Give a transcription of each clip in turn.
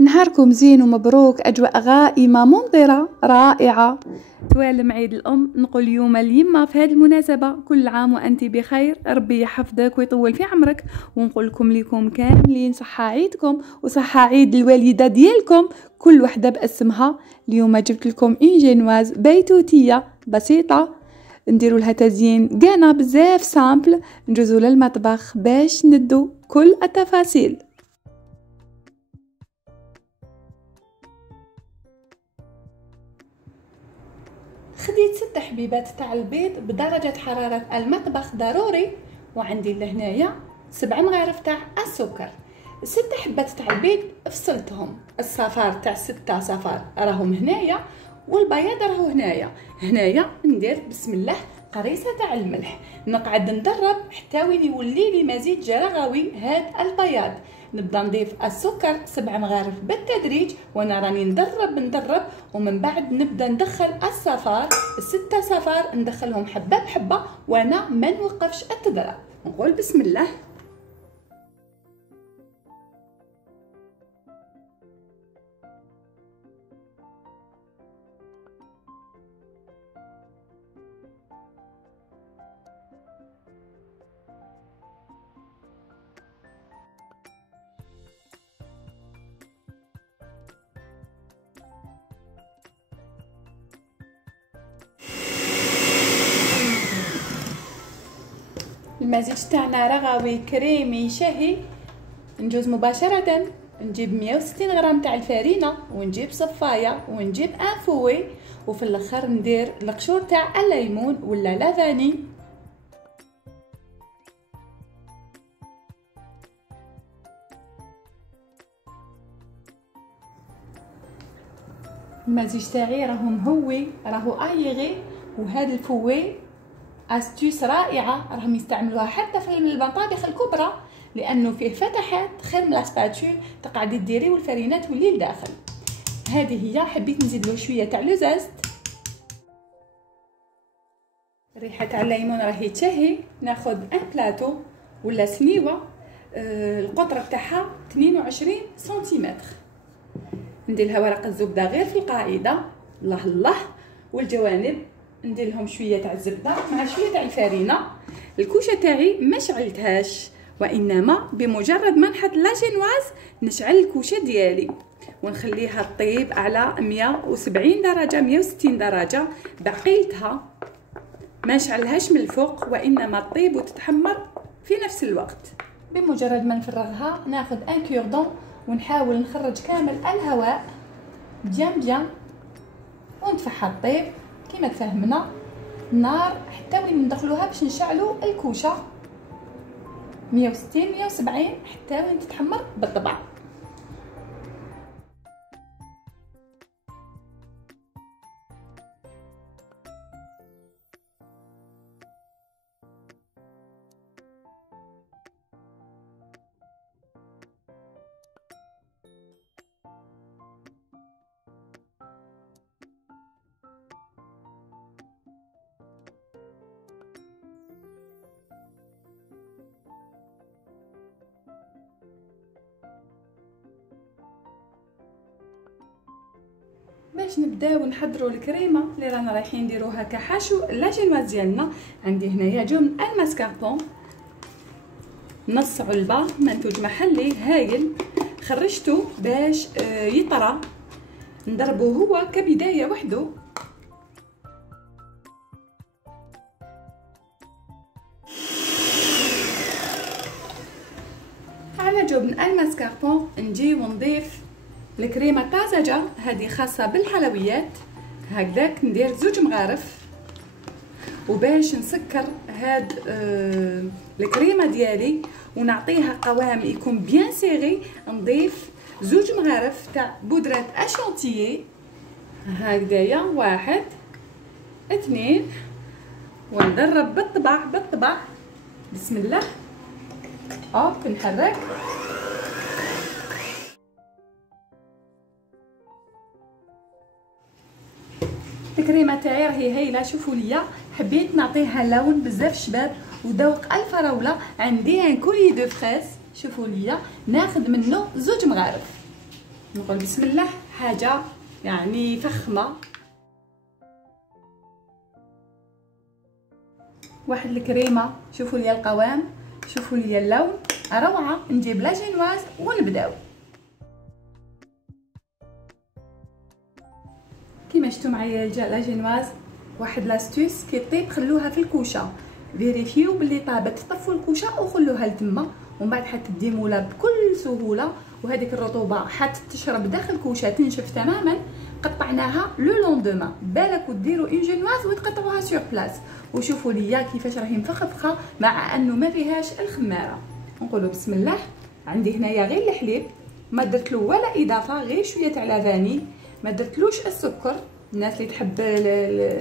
نهاركم زين ومبروك، أجواء غائمة ممطرة رائعة. توالم عيد الأم. نقول اليوم اليمة في هذه المناسبة كل عام وأنت بخير، ربي يحفظك ويطول في عمرك، ونقول لكم كاملين صحة عيدكم وصحة عيد الوالدة ديالكم كل وحدة باسمها. اليوم جبت لكم جينواز بيتوتية بسيطة، نديروا لها تزيين قانا بزاف سامبل. نجوزوا للمطبخ باش ندو كل التفاصيل. خديت 6 حبيبات تاع البيض بدرجة حرارة المطبخ ضروري، وعندي لهنايا 7 مغارف تاع السكر. 6 حبات تاع البيض فصلتهم، الصفار تاع 6 صفار راهم هنايا والبياض راهو هنايا ندير بسم الله قريصه تاع الملح، نقعد ندرب حتى وين يولي لي مزيج جرغوي هاد البياض. نبدا نضيف السكر 7 مغارف بالتدريج، وانا راني ندرب ومن بعد نبدا ندخل الصفار 6 صفار ندخلهم حبه بحبه، وانا ما نوقفش التضرب. نقول بسم الله. المزيج تاعنا رغوي كريمي شهي. نجوز مباشرة نجيب 160 غرام تاع الفرينة، ونجيب صفاية، ونجيب انفوي، وفي الاخر ندير القشور تاع الليمون ولا لافاني. المزيج تاعي راهو مهوي، راهو ايغي، وهذا الفوي استيس رائعه راهم يستعملوها حتى في المطابخ الكبرى، لانه فيه فتحات خير من لاسباتول تقعدي ديري والفرينه تولي لداخل. هذه هي، حبيت نزيد له شويه تاع لوزازت. الريحه تاع الليمون راهي تشهي. ناخذ ان بلاطو ولا سنيوه، القطر تاعها 22 سنتيمتر، ندير لها ورق الزبده غير في القاعده، الله والجوانب ندير لهم شويه تاع الزبده مع شويه تاع الفرينه. الكوشه تاعي ما شعلتهاش، وانما بمجرد ما نحط لا جينواز نشعل الكوشه ديالي ونخليها تطيب على 170 درجه 160 درجه. بقيتها ما نشعلهاش من الفوق، وانما تطيب وتتحمر في نفس الوقت. بمجرد ما نفرغها ناخذ ان كوردون ونحاول نخرج كامل الهواء بيان ونتفحى الطيب كما تفهمنا. النار حتى وين ندخلوها باش نشعلوا الكوشه 160 170 حتى وين تتحمر بالطبع. باش نبداو نحضروا الكريمه اللي رانا رايحين نديروها كحشو لا جينواز ديالنا. عندي هنايا جبن الماسكاربون نص علبه منتوج محلي هايل، خرجته باش يطرى، نضربوه هو كبدايه وحده. على جبن الماسكاربون نجي ونضيف الكريمه الطازجه، هذه خاصه بالحلويات. هكذاك ندير 2 مغارف، وباش نسكر هاد الكريمه ديالي ونعطيها قوام يكون بيان سيغي نضيف 2 مغارف تاع بودره اشونتيي. هكذايا 1 2 وندرب بالطبع بسم الله. نحرك. الكريمه تاعي راهي هايله، شوفوا ليا حبيت نعطيها لون بزاف شباب وذوق الفراوله. عندي ان كولي دو فريز، شوفوا ليا ناخذ منه 2 مغارف. نقول بسم الله، حاجه يعني فخمه. واحد الكريمه، شوفوا لي القوام، شوفوا لي اللون، روعه. نجيب لا جينواز ونبداو. كيما شفتوا معايا لا جينواز، واحد لاستوس كي طيب خلوها في الكوشه، فيريفيو بلي طابت، طفوا الكوشه وخلوها لتما، ومن بعد حتدي مولا بكل سهوله. وهذيك الرطوبه حتشرب داخل الكوشه تنشف تماما. قطعناها لو لوندومان، بالك وديروا اون جينواز وتقطعوها سور بلاص. وشوفوا ليا كيفاش راهي مفخفخه مع انه ما فيهاش الخماره. نقولوا بسم الله. عندي هنايا غير الحليب، ما درت له ولا اضافه، غير شويه تاع لافاني، ما درتلوش السكر. الناس اللي تحب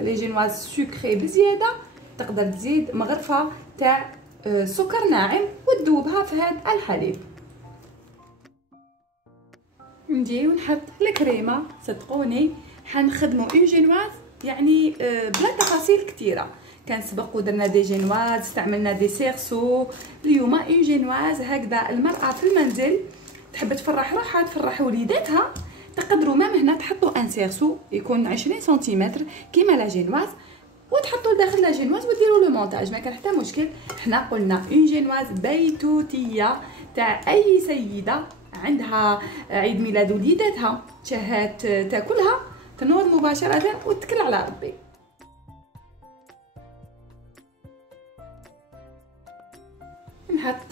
لي جينواز سكري بزياده تقدر تزيد مغرفه تاع سكر ناعم وتذوبها في هذا الحليب. نجي ونحط الكريمه. صدقوني حنخدموا اون جينواز يعني بلا تفاصيل كثيره. كان سبق ودرنا دي جينواز، استعملنا دي سيرسو. اليوم اون جينواز هكذا المراه في المنزل تحب تفرح روحها، تفرح وليداتها، تقدروا مام هنا تحطوا ان سيرسو يكون 20 سنتيمتر كيما لا جينواز، وتحطوا لداخل لا جينواز وديروا لو مونتاج، ما كان حتى مشكل. حنا قلنا اون جينواز بيتوتيه تاع اي سيده عندها عيد ميلاد وليداتها، شهات تاكلها، تنوض مباشره وتتكل على ربي. نحط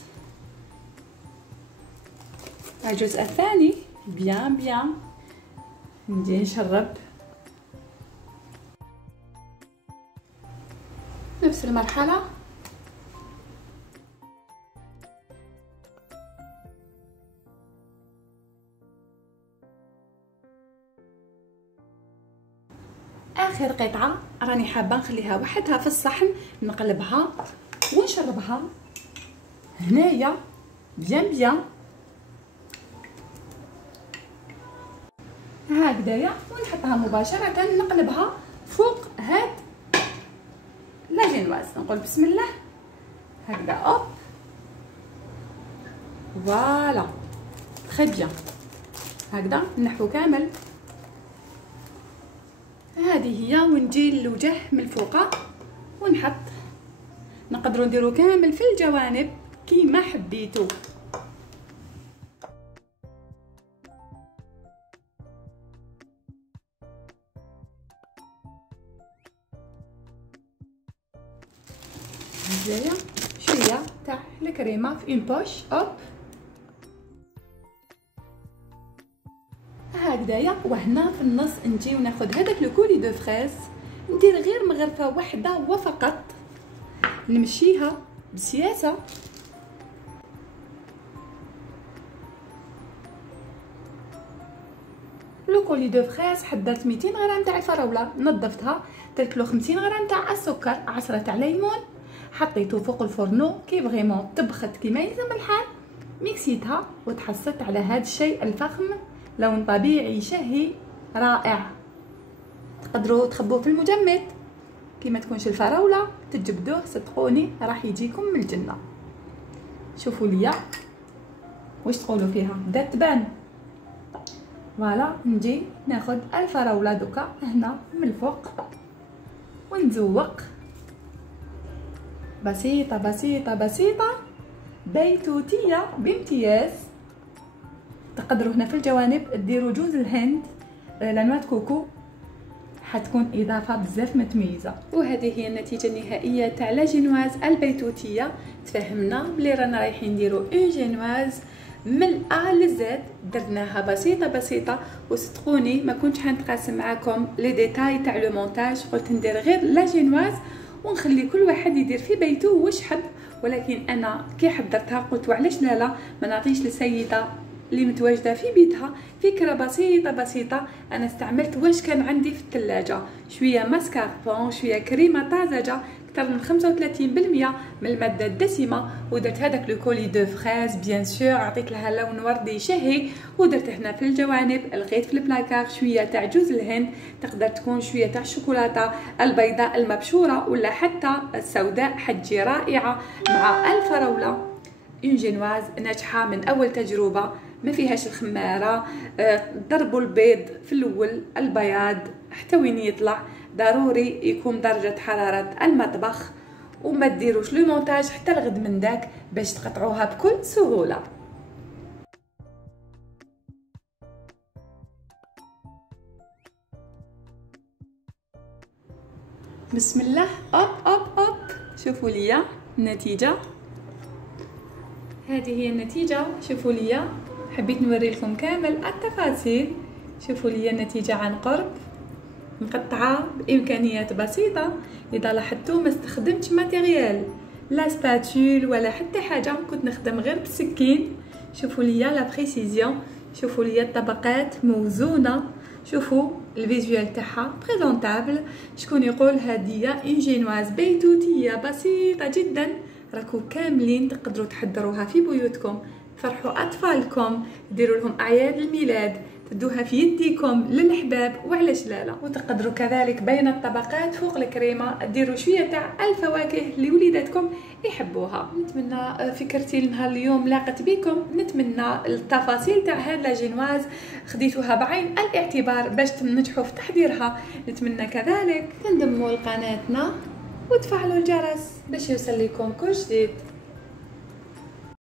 الجزء الثاني بيان، نجي نشرب نفس المرحله. اخر قطعه راني حابه نخليها وحدها في الصحن، نقلبها ونشربها هنايا بيان هكذايا، ونحطها مباشره نقلبها فوق هاد لا جينواز. نقول بسم الله هكذا، اوب فوالا تري بيان. هكذا نحو كامل، هذه هي. ونجي للوجه من الفوق ونحط، نقدروا نديروا كامل في الجوانب كيما حبيتوا. هكذايا شويه تاع الكريمه في اون بوش، اوب هكذايا. وهنا في النص نجي وناخذ هذاك لو كولي دو فريز، ندير غير مغرفه واحده وفقط، نمشيها بسياسه. لو كولي دو فريز حضرت 200 غرام تاع الفراوله، نظفتها، درت له 50 غرام تاع السكر، عصره تاع ليمون، حطيته فوق الفرنو كي فريمون طبخت كيما يلزم الحال، ميكسيتها وتحصلت على هذا الشيء الفخم، لون طبيعي شهي رائع. تقدروا تخبوه في المجمد كيما تكونش الفراوله، تجبدوه، صدقوني راح يجيكم من الجنه. شوفوا ليا واش تقولوا فيها، بدات تبان. فوالا نجي ناخذ الفراوله دوكا هنا من الفوق ونزوق بسيطه بسيطه بسيطه بيتوتيه بامتياز. تقدروا هنا في الجوانب ديروا جوز الهند، لانوات كوكو، حتكون اضافه بزاف متميزه. وهذه هي النتيجه النهائيه تاع لا جينواز البيتوتيه. تفهمنا بلي رانا رايحين نديروا اون جينواز من الأ للزاد، درناها بسيطه بسيطه. وصدقوني ما كنتش حنتقاسم معكم لي ديتاي تاع لو مونتاج، قلت ندير غير لا جينواز ونخلي كل واحد يدير في بيته واش حب. ولكن انا كي حضرتها قلت وعلاش لا ما نعطيش للسيده اللي متواجده في بيتها فكره بسيطه بسيطه. انا استعملت واش كان عندي في الثلاجه، شويه ماسكاربون، شويه كريمه طازجه، اكثر من 35% من الماده الدسمه، ودرت هذاك لو كولي دو فريز بيان سور، عطيت لها لون وردي شهي. ودرت هنا في الجوانب، لقيت في البلاكار شويه تاع جوز الهند، تقدر تكون شويه تاع الشوكولاته البيضاء المبشوره ولا حتى السوداء، حتجي رائعه مع الفراوله. اون جينواز ناجحه من اول تجربه، ما فيهاش الخماره. ضربوا البيض في الاول البياض حتى وين يطلع، ضروري يكون درجه حراره المطبخ، وما ديروش لو مونتاج حتى الغد من داك باش تقطعوها بكل سهوله. بسم الله. اوب اوب اوب، شوفوا ليا النتيجه. هذه هي النتيجه، شوفوا ليا. حبيت نوري لكم كامل التفاصيل. شوفوا ليا النتيجه عن قرب، مقطعه بامكانيات بسيطه. اذا لاحظتوا ما استخدمتش ماتيريال لا سباتول ولا حتى حاجه، كنت نخدم غير بالسكين. شوفوا ليا لا بريسيزيون، شوفوا ليا الطبقات موزونه، شوفوا الفيزوال تاعها بريزونطابل. شكون يقول هديه انجينواز بيتوتيه بسيطه جدا، راكو كاملين تقدروا تحضروها في بيوتكم، تفرحوا اطفالكم، ديروا لهم اعياد الميلاد، تدوها في يديكم للحباب، وعلاش لا. وتقدروا كذلك بين الطبقات فوق الكريمه ديروا شويه تاع الفواكه اللي وليداتكم يحبوها. نتمنى فكرتي لنهار اليوم لاقت بكم، نتمنى التفاصيل تاع هاد لاجينواز خديتوها بعين الاعتبار باش تنجحوا في تحضيرها. نتمنى كذلك تنضموا لقناتنا وتفعلوا الجرس باش يوصل لكم كل جديد.